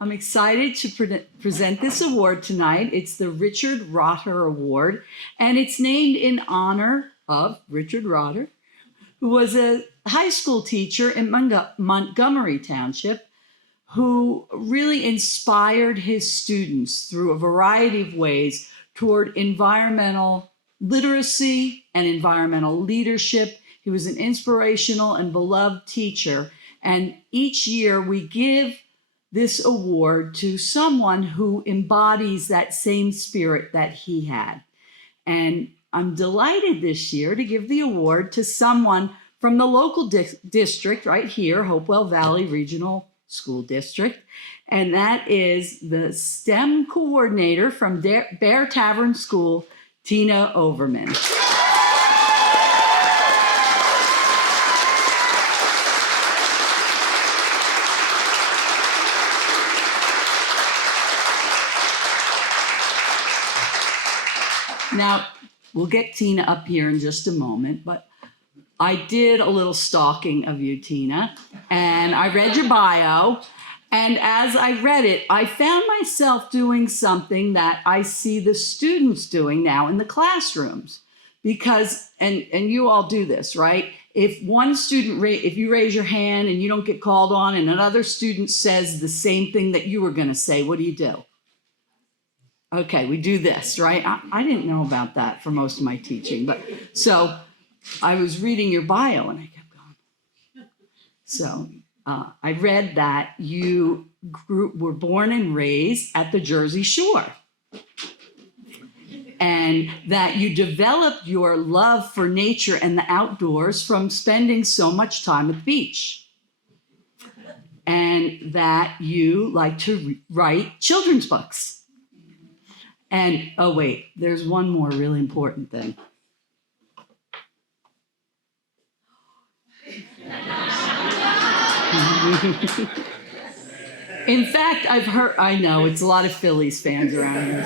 I'm excited to present this award tonight. It's the Richard Rotter Award, and it's named in honor of Richard Rotter, who was a high school teacher in Montgomery Township, who really inspired his students through a variety of ways toward environmental literacy and environmental leadership. He was an inspirational and beloved teacher, and each year we give this award to someone who embodies that same spirit that he had. And I'm delighted this year to give the award to someone from the local district right here, Hopewell Valley Regional School District, and that is the STEM coordinator from Bear Tavern School, Tina Overman. Now, we'll get Tina up here in just a moment, but I did a little stalking of you, Tina, and I read your bio, and as I read it, I found myself doing something that I see the students doing now in the classrooms, because, and you all do this, right? If one student, if you raise your hand and you don't get called on and another student says the same thing that you were gonna say, what do? Okay, we do this, right? I didn't know about that for most of my teaching, but so I was reading your bio and I kept going. So I read that you were born and raised at the Jersey Shore, and that you developed your love for nature and the outdoors from spending so much time at the beach, and that you like to write children's books. And, oh wait, there's one more really important thing. In fact, I've heard, I know, it's a lot of Phillies fans around here,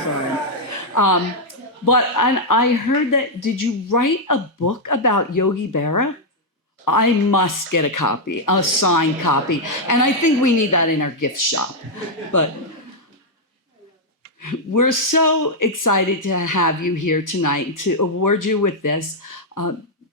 sorry. But I heard that, did you write a book about Yogi Berra? I must get a copy, a signed copy. And I think we need that in our gift shop. But we're so excited to have you here tonight to award you with this.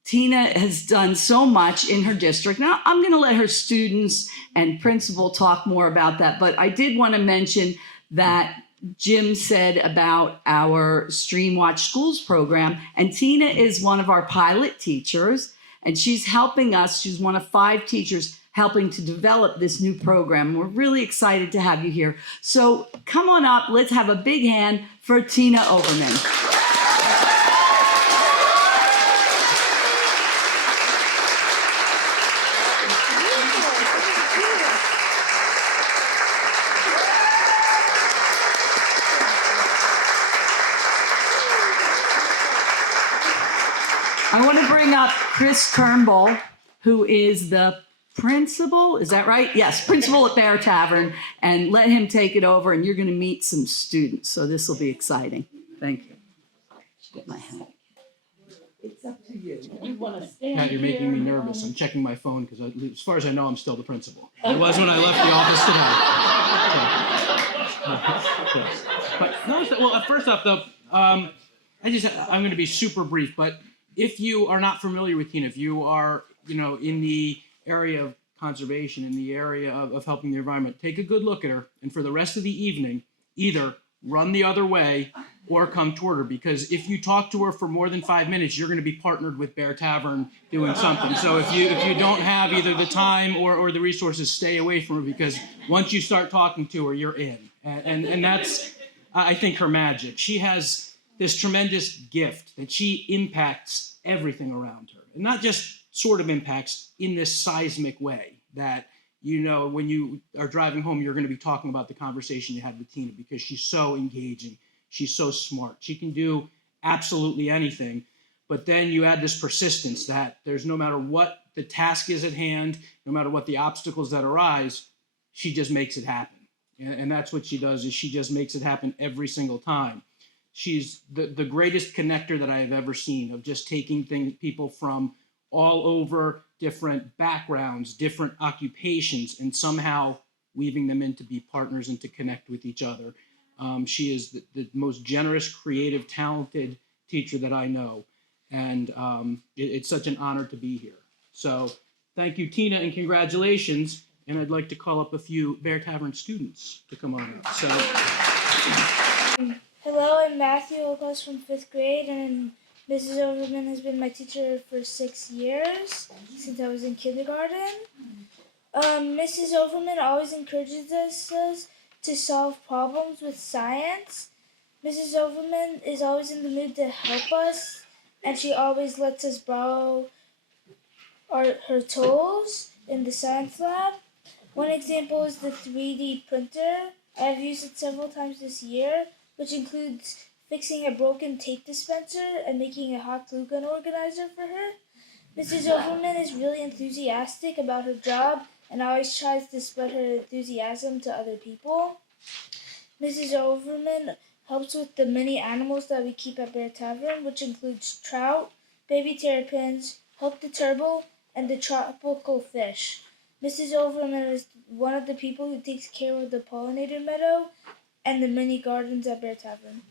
Tina has done so much in her district. Now, I'm going to let her students and principal talk more about that, but I did want to mention that Jim said about our StreamWatch Schools program, and Tina is one of our pilot teachers, and she's helping us. She's one of 5 teachers helping to develop this new program. We're really excited to have you here. So come on up, let's have a big hand for Tina Overman. I want to bring up Chris Turnbull, who is the principal, is that right? Yes, principal at Bear Tavern, and let him take it over, and you're going to meet some students, so this will be exciting. Thank you. Get my hat. It's up to you. You want to stand Pat, you're making me nervous. I'm checking my phone because, as far as I know, I'm still the principal. I was when I left the office today. But no, well, first off, though, I'm going to be super brief. But if you are not familiar with Tina, if you are, in the area of conservation, in the area of helping the environment, take a good look at her, and for the rest of the evening, either run the other way or come toward her, because if you talk to her for more than 5 minutes, you're going to be partnered with Bear Tavern doing something. So if you don't have either the time or the resources, stay away from her, because once you start talking to her, you're in. And that's, I think, her magic. She has this tremendous gift that she impacts everything around her, and not just sort of impacts in this seismic way that, when you are driving home, you're going to be talking about the conversation you had with Tina, because she's so engaging. She's so smart. She can do absolutely anything. But then you add this persistence that there's, no matter what the task is at hand, no matter what the obstacles that arise, she just makes it happen. And that's what she does, is she just makes it happen every single time. She's the greatest connector that I have ever seen, of just taking people from all over, different backgrounds, different occupations, and somehow weaving them in to be partners and to connect with each other. She is the most generous, creative, talented teacher that I know. And it's such an honor to be here. So thank you, Tina, and congratulations. And I'd like to call up a few Bear Tavern students to come on up. So, hello, I'm Matthew Ocas from 5th grade, and Mrs. Overman has been my teacher for 6 years, since I was in kindergarten. Mrs. Overman always encourages us to solve problems with science. Mrs. Overman is always in the mood to help us, and she always lets us borrow her tools in the science lab. One example is the 3D printer. I've used it several times this year, which includes fixing a broken tape dispenser and making a hot glue gun organizer for her. Mrs. Overman is really enthusiastic about her job and always tries to spread her enthusiasm to other people. Mrs. Overman helps with the many animals that we keep at Bear Tavern, which includes trout, baby terrapins, Hope the turtle, and the tropical fish. Mrs. Overman is one of the people who takes care of the pollinator meadow and the many gardens at Bear Tavern.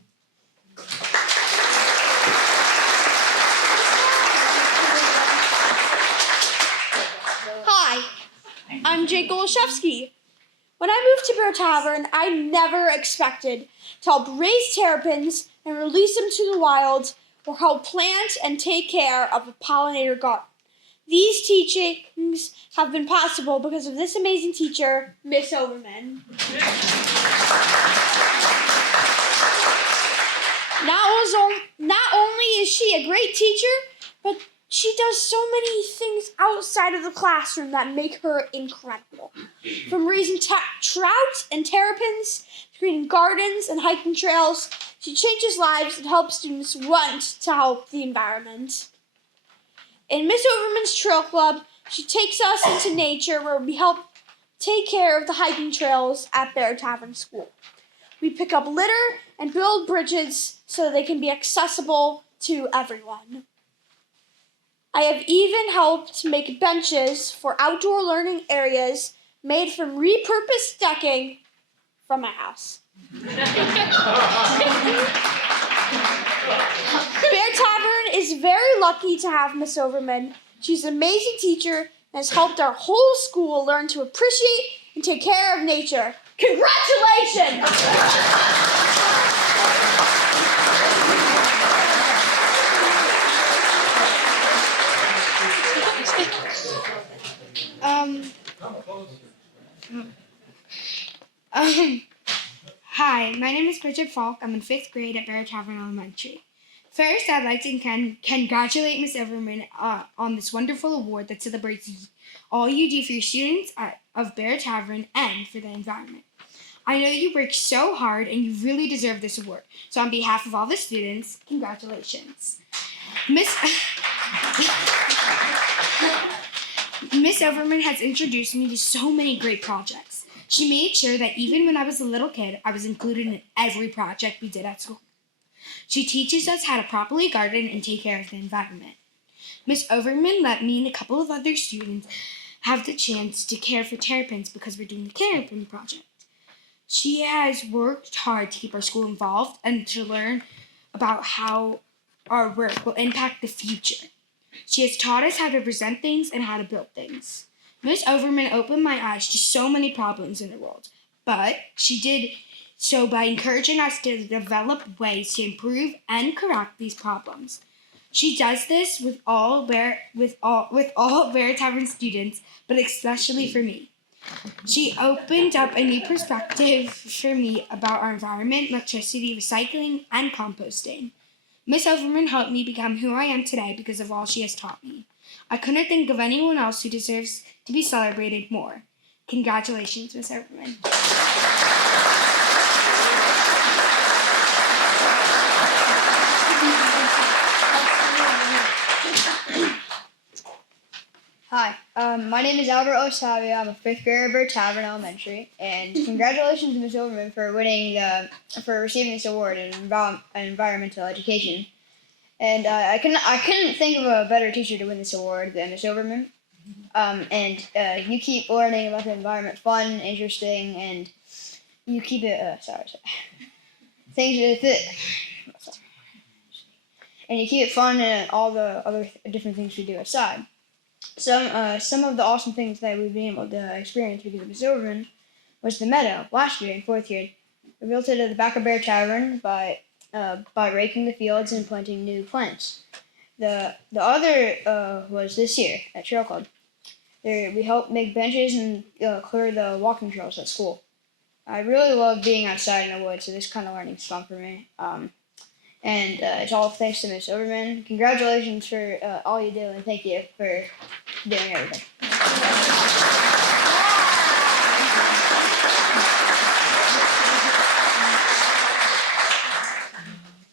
Hi, I'm Jake Goloszewski. When I moved to Bear Tavern, I never expected to help raise terrapins and release them to the wild or help plant and take care of a pollinator garden. These teachings have been possible because of this amazing teacher, Miss Overman. Not only is she a great teacher, but she does so many things outside of the classroom that make her incredible. From raising trout and terrapins, to creating gardens and hiking trails, she changes lives and helps students want to help the environment. In Miss Overman's Trail Club, she takes us into nature where we help take care of the hiking trails at Bear Tavern School. We pick up litter and build bridges so they can be accessible to everyone. I have even helped make benches for outdoor learning areas made from repurposed decking from my house. Bear Tavern is very lucky to have Miss Overman. She's an amazing teacher and has helped our whole school learn to appreciate and take care of nature. Congratulations! Hi, my name is Bridget Falk. I'm in 5th grade at Bear Tavern Elementary. First, I'd like to congratulate Miss Overman on this wonderful award that celebrates all you do for your students of Bear Tavern and for the environment. I know you work so hard and you really deserve this award. So on behalf of all the students, congratulations. Miss Overman has introduced me to so many great projects. She made sure that even when I was a little kid, I was included in every project we did at school. She teaches us how to properly garden and take care of the environment. Miss Overman let me and a couple of other students have the chance to care for terrapins because we're doing the terrapin project. She has worked hard to keep our school involved and to learn about how our work will impact the future. She has taught us how to present things and how to build things. Miss Overman opened my eyes to so many problems in the world, but she did so by encouraging us to develop ways to improve and correct these problems. She does this with all Bear Tavern students, but especially for me. She opened up a new perspective for me about our environment, electricity, recycling, and composting. Miss Overman helped me become who I am today because of all she has taught me. I couldn't think of anyone else who deserves to be celebrated more. Congratulations, Miss Overman. Hi, my name is Albert Osavia. I'm a 5th grader at Bear Tavern Elementary, and congratulations to Ms. Overman for receiving this award in environmental education. And I couldn't think of a better teacher to win this award than Ms. Overman. And you keep learning about the environment fun, interesting, and you keep it. Things and you keep it fun and all the other different things we do outside. Some of the awesome things that we've been able to experience because of Miss Overman was the meadow last year in fourth grade. We built it at the back of Bear Tavern by raking the fields and planting new plants. The other was this year at Trail Club. There we helped make benches and clear the walking trails at school. I really love being outside in the woods, so this kind of learning is fun for me. And it's all thanks to Miss Overman. Congratulations for all you do, and thank you for doing everything.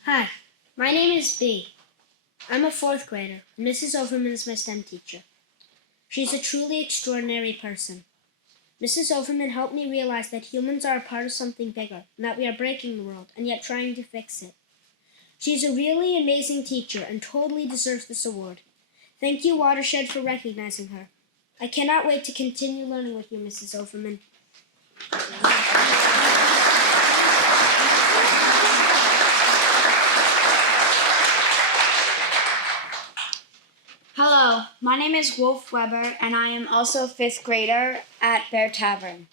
Hi, my name is B. I'm a fourth grader. Mrs. Overman is my STEM teacher. She's a truly extraordinary person. Mrs. Overman helped me realize that humans are a part of something bigger, and that we are breaking the world, and yet trying to fix it. She's a really amazing teacher and totally deserves this award. Thank you, Watershed, for recognizing her. I cannot wait to continue learning with you, Mrs. Overman. Hello, my name is Wolf Weber, and I am also a fifth grader at Bear Tavern.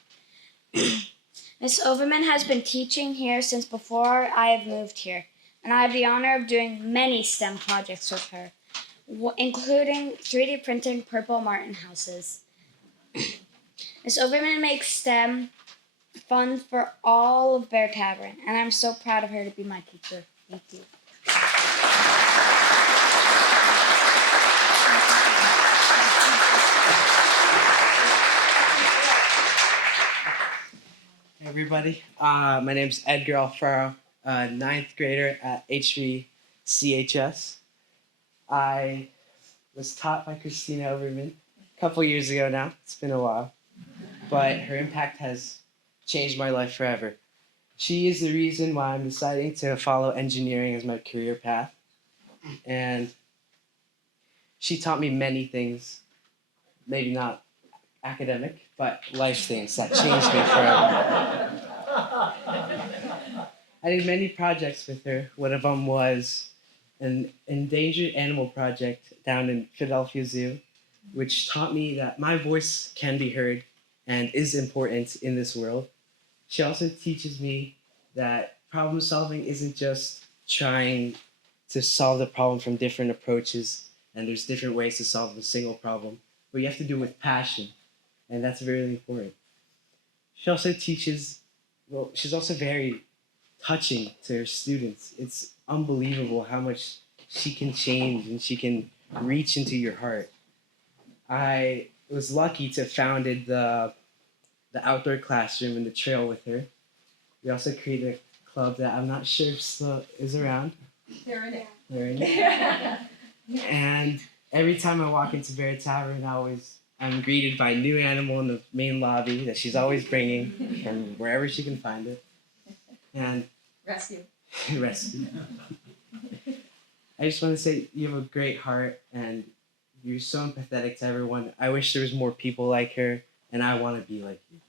Miss Overman has been teaching here since before I have moved here, and I have the honor of doing many STEM projects with her, including 3D printing purple martin houses. Miss Overman makes STEM fun for all of Bear Tavern, and I'm so proud of her to be my teacher. Thank you. Hey everybody, my name's Edgar Alfaro, ninth grader at HVCHS. I was taught by Tina Overman a couple years ago now. It's been a while, but her impact has changed my life forever. She is the reason why I'm deciding to follow engineering as my career path, and she taught me many things, maybe not academic, but life things that changed me forever. I did many projects with her. One of them was an endangered animal project down in Philadelphia Zoo, which taught me that my voice can be heard and is important in this world. She also teaches me that problem solving isn't just trying to solve the problem from different approaches, and there's different ways to solve a single problem, but you have to do it with passion. And that's really important. She also teaches, she's also very touching to her students. It's unbelievable how much she can change and she can reach into your heart. I was lucky to have founded the outdoor classroom and the trail with her. We also created a club that I'm not sure if still is around. They're in it. And every time I walk into Bear Tavern, I'm greeted by a new animal in the main lobby that she's always bringing from wherever she can find it. And rescue. I just want to say you have a great heart and you're so empathetic to everyone. I wish there was more people like her, and I want to be like you.